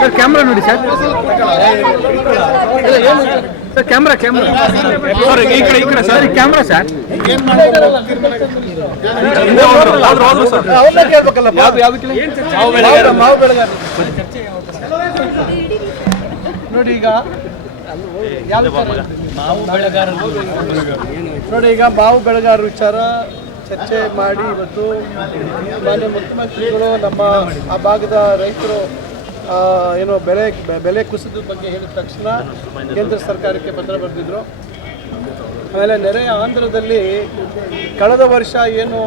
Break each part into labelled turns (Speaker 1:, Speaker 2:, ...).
Speaker 1: Sir camera ನೋಡಿ sir. Sir camera camera sir ಈ ಕಡೆ ಈ ಕಡೆ ಸರ್. ಕ್ಯಾಮ್ರಾ ಸರ್
Speaker 2: ನೋಡಿ ಈಗ ನೋಡಿ ಈಗ ಮಾವು ಬೆಳೆಗಾರ ವಿಚಾರ ಚರ್ಚೆ ಮಾಡಿ ಇವತ್ತು ಮಾನ್ಯ ಮುಖ್ಯಮಂತ್ರಿಗಳು ನಮ್ಮ ಆ ಭಾಗದ ರೈತರು ಏನು ಬೆಲೆ ಬೆಲೆ ಕುಸಿದ ಬಗ್ಗೆ ಹೇಳಿದ ತಕ್ಷಣ ಕೇಂದ್ರ ಸರ್ಕಾರಕ್ಕೆ ಪತ್ರ ಬರೆದಿದ್ರು. ಆಮೇಲೆ ನೆರೆಯ ಆಂಧ್ರದಲ್ಲಿ ಕಳೆದ ವರ್ಷ ಏನು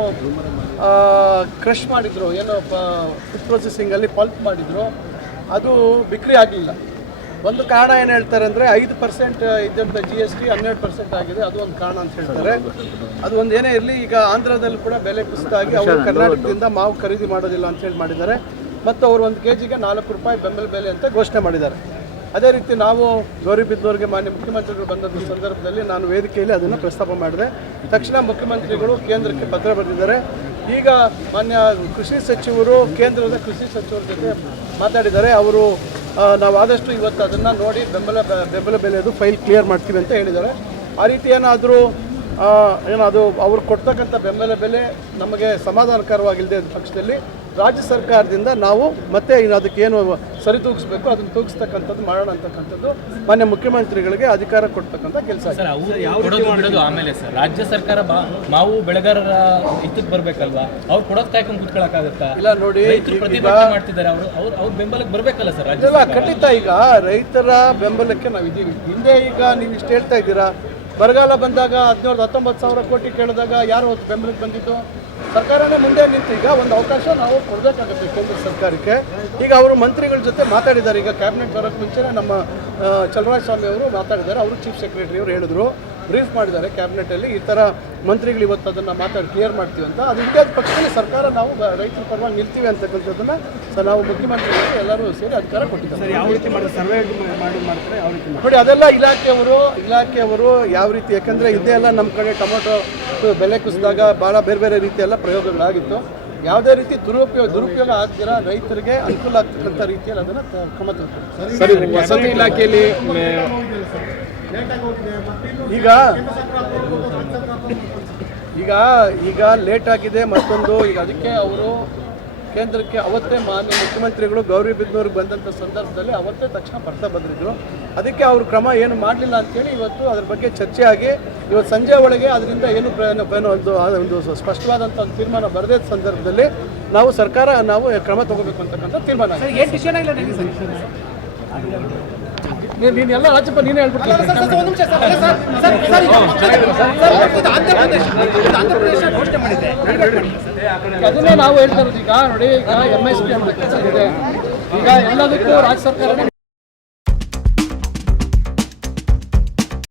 Speaker 2: ಕ್ರಷ್ ಮಾಡಿದ್ರು ಏನು ಫುಡ್ ಪ್ರೊಸೆಸಿಂಗಲ್ಲಿ ಪಲ್ಪ್ ಮಾಡಿದ್ರು. ಅದು ಬಿಕ್ರಿ ಆಗಲಿಲ್ಲ. ಒಂದು ಕಾರಣ ಏನು ಹೇಳ್ತಾರೆ ಅಂದರೆ ಐದು ಪರ್ಸೆಂಟ್ ಇದ್ದಂಥ ಜಿ ಎಸ್ ಟಿ ಹನ್ನೆರಡು ಪರ್ಸೆಂಟ್ ಆಗಿದೆ. ಅದು ಒಂದು ಕಾರಣ ಅಂತ ಹೇಳ್ತಾರೆ. ಅದು ಒಂದು ಏನೇ ಇರಲಿ ಈಗ ಆಂಧ್ರದಲ್ಲಿ ಕೂಡ ಬೆಲೆ ಕುಸಿತಾಗಿ ಅವರು ಕರ್ನಾಟಕದಿಂದ ಮಾವು ಖರೀದಿ ಮಾಡೋದಿಲ್ಲ ಅಂತ ಹೇಳಿ ಮಾಡಿದ್ದಾರೆ. ಮತ್ತು ಅವರು ಒಂದು ಕೆ ಜಿಗೆ ನಾಲ್ಕು ರೂಪಾಯಿ ಬೆಂಬಲ ಬೆಲೆ ಅಂತ ಘೋಷಣೆ ಮಾಡಿದ್ದಾರೆ. ಅದೇ ರೀತಿ ನಾವು ಗೌರಿಬಿದ್ದೂರಿಗೆ ಮಾನ್ಯ ಮುಖ್ಯಮಂತ್ರಿಗಳು ಬಂದಂಥ ಸಂದರ್ಭದಲ್ಲಿ ನಾನು ವೇದಿಕೆಯಲ್ಲಿ ಅದನ್ನು ಪ್ರಸ್ತಾಪ ಮಾಡಿದೆ. ತಕ್ಷಣ ಮುಖ್ಯಮಂತ್ರಿಗಳು ಕೇಂದ್ರಕ್ಕೆ ಪತ್ರ ಬರೆದಿದ್ದಾರೆ. ಈಗ ಮಾನ್ಯ ಕೃಷಿ ಸಚಿವರು, ಕೇಂದ್ರದ ಕೃಷಿ ಸಚಿವರ ಜೊತೆ ಮಾತಾಡಿದ್ದಾರೆ. ಅವರು ನಾವು ಆದಷ್ಟು ಇವತ್ತು ಅದನ್ನು ನೋಡಿ ಬೆಂಬಲ ಬೆಂಬಲ ಬೆಲೆಯದು ಫೈಲ್ ಕ್ಲಿಯರ್ ಮಾಡ್ತೀವಿ ಅಂತ ಹೇಳಿದ್ದಾರೆ. ಆ ರೀತಿ ಏನಾದರೂ ಏನು ಅದು ಅವ್ರು ಕೊಡ್ತಕ್ಕಂಥ ಬೆಂಬಲ ಬೆಲೆ ನಮಗೆ ಸಮಾಧಾನಕರವಾಗಿಲ್ಲದೆ ಪಕ್ಷದಲ್ಲಿ ರಾಜ್ಯ ಸರ್ಕಾರದಿಂದ ನಾವು ಮತ್ತೆ ಇನ್ನು ಅದಕ್ಕೆ ಏನು ಸರಿತೂಗಿಸ್ಬೇಕು ಅದನ್ನು ತೂಗಿಸ್ತಕ್ಕಂಥದ್ದು ಮಾಡೋಣ ಅಂತಕ್ಕಂಥದ್ದು ಮಾನ್ಯ ಮುಖ್ಯಮಂತ್ರಿಗಳಿಗೆ ಅಧಿಕಾರ ಕೊಡ್ತಕ್ಕಂಥ ಕೆಲಸ
Speaker 3: ಸರ್ ಆಮೇಲೆ ಸರ್. ರಾಜ್ಯ ಸರ್ಕಾರ ಮಾವು ಬೆಳೆಗಾರರ ಹಿತಕ್ಕೆ ಬರಬೇಕಲ್ವಾ? ಅವ್ರು ಕೊಡೋದು ಕಾಯ್ಕೊಂಡು ಕುತ್ಕೊಳ್ಳೋಕ್ಕಾಗತ್ತಾ
Speaker 2: ಇಲ್ಲ ನೋಡಿ
Speaker 3: ಮಾಡ್ತಿದ್ದಾರೆ. ಅವರು ಅವ್ರ ಅವ್ರ ಬೆಂಬಲಕ್ಕೆ ಬರಬೇಕಲ್ಲ ಸರ್ ರಾಜ್ಯ
Speaker 2: ಖಂಡಿತ ಈಗ ರೈತರ ಬೆಂಬಲಕ್ಕೆ ನಾವು ಇದ್ದೀವಿ ಹಿಂದೆ ಈಗ ನೀವು ಇಷ್ಟು ಹೇಳ್ತಾ ಇದ್ದೀರಾ ಬರಗಾಲ ಬಂದಾಗ ಹದಿನೇಳು, ಹತ್ತೊಂಬತ್ತು ಸಾವಿರ ಕೋಟಿ ಕೇಳಿದಾಗ ಯಾರು ಹೊತ್ತು ಬೆಂಬಲಕ್ಕೆ ಬಂದಿತ್ತು? ಸರ್ಕಾರನೇ ಮುಂದೆ ನಿಂತು ಈಗ ಒಂದು ಅವಕಾಶ ನಾವು ಕೊಡಬೇಕಾಗುತ್ತೆ ಕೇಂದ್ರ ಸರ್ಕಾರಕ್ಕೆ. ಈಗ ಅವರು ಮಂತ್ರಿಗಳ ಜೊತೆ ಮಾತಾಡಿದ್ದಾರೆ. ಈಗ ಕ್ಯಾಬಿನೆಟ್ ಬರೋಕ್ಕೆ ಮುಂಚೆನೇ ನಮ್ಮ ಚಲರಾಜ ಸ್ವಾಮಿ ಅವರು ಮಾತಾಡಿದ್ದಾರೆ. ಅವರು ಚೀಫ್ ಸೆಕ್ರೆಟರಿ ಅವರು ಹೇಳಿದ್ರು. ಬ್ರೀಫ್ ಮಾಡಿದ್ದಾರೆ ಕ್ಯಾಬಿನೆಟಲ್ಲಿ ಈ ಥರ ಮಂತ್ರಿಗಳು ಇವತ್ತು ಅದನ್ನು ಮಾತಾಡಿ ಕ್ಲಿಯರ್ ಮಾಡ್ತೀವಿ ಅಂತ. ಅದು ಇಂಡಿಯಾದ ಪಕ್ಷದಲ್ಲಿ ಸರ್ಕಾರ ನಾವು ರೈತರ ಪರವಾಗಿ ನಿಲ್ತೀವಿ ಅಂತಕ್ಕಂಥದ್ದನ್ನು ಸರ್ ನಾವು ಮುಖ್ಯಮಂತ್ರಿಗಳು ಎಲ್ಲರೂ ಸೇರಿ ಅಧಿಕಾರ ಕೊಟ್ಟಿದ್ದಾರೆ
Speaker 1: ಯಾವ ರೀತಿ ಮಾಡಿ ಸರ್ವೆ ಮಾಡಿ ಮಾಡ್ತಾರೆ ಯಾವ ರೀತಿ
Speaker 2: ನೋಡಿ ಅದೆಲ್ಲ ಇಲಾಖೆಯವರು ಇಲಾಖೆಯವರು ಯಾವ ರೀತಿ ಯಾಕಂದರೆ ಇದೇ ಎಲ್ಲ ನಮ್ಮ ಕಡೆ ಟೊಮೊಟೊ ಬೆಲೆ ಕುಸಿದಾಗ ಭಾಳ ಬೇರೆ ಬೇರೆ ರೀತಿ ಎಲ್ಲ ಪ್ರಯೋಗಗಳಾಗಿತ್ತು. ಯಾವುದೇ ರೀತಿ ದುರುಪಯೋಗ ದುರುಪಯೋಗ ಆಗ್ದಿರ ರೈತರಿಗೆ ಅನುಕೂಲ ಆಗ್ತಕ್ಕಂಥ ರೀತಿಯಲ್ಲಿ ಅದನ್ನು ಕ್ರಮ ತಗೊಳ್ತಾರೆ
Speaker 1: ಸರಿ ವಸತಿ ಇಲಾಖೆಯಲ್ಲಿ
Speaker 2: ಈಗ ಈಗ ಈಗ ಲೇಟ್ ಆಗಿದೆ ಮತ್ತೊಂದು. ಈಗ ಅದಕ್ಕೆ ಅವರು ಕೇಂದ್ರಕ್ಕೆ ಅವತ್ತೇ ಮಾನ್ಯ ಮುಖ್ಯಮಂತ್ರಿಗಳು ಗೌರಿಬಿದನೂರಿಗೆ ಬಂದಂಥ ಸಂದರ್ಭದಲ್ಲಿ ಅವತ್ತೇ ತಕ್ಷಣ ಬರ್ತಾ ಬಂದಿದ್ರು. ಅದಕ್ಕೆ ಅವರು ಕ್ರಮ ಏನು ಮಾಡಲಿಲ್ಲ ಅಂತೇಳಿ ಇವತ್ತು ಅದ್ರ ಬಗ್ಗೆ ಚರ್ಚೆ ಆಗಿ ಇವತ್ತು ಸಂಜೆ ಒಳಗೆ ಅದರಿಂದ ಏನು ಏನು ಒಂದು ಒಂದು ಸ್ಪಷ್ಟವಾದಂಥ ಒಂದು ತೀರ್ಮಾನ ಬರದೇ ಸಂದರ್ಭದಲ್ಲಿ ನಾವು ಸರ್ಕಾರ ನಾವು ಕ್ರಮ ತಗೋಬೇಕು ಅಂತಕ್ಕಂಥ ತೀರ್ಮಾನ ಆಗಿದೆ.
Speaker 1: ಏನು ಡಿಸಿಷನ್ ಸರ್
Speaker 2: ಇದು ನೀನೆಲ್ಲ ರಾಜ್ಯಪಾಲ ಘೋಷಣೆ ಮಾಡಿದೆ ಅದನ್ನೇ ನಾವು ಹೇಳ್ತಾ ಇರೋದು ಈಗ ನೋಡಿ ಈಗ ಎಂ ಎಸ್ ಪಿ ಕೆಲಸ ಇದೆ. ಈಗ ಎಲ್ಲದಕ್ಕೂ ರಾಜ್ಯ ಸರ್ಕಾರನೇ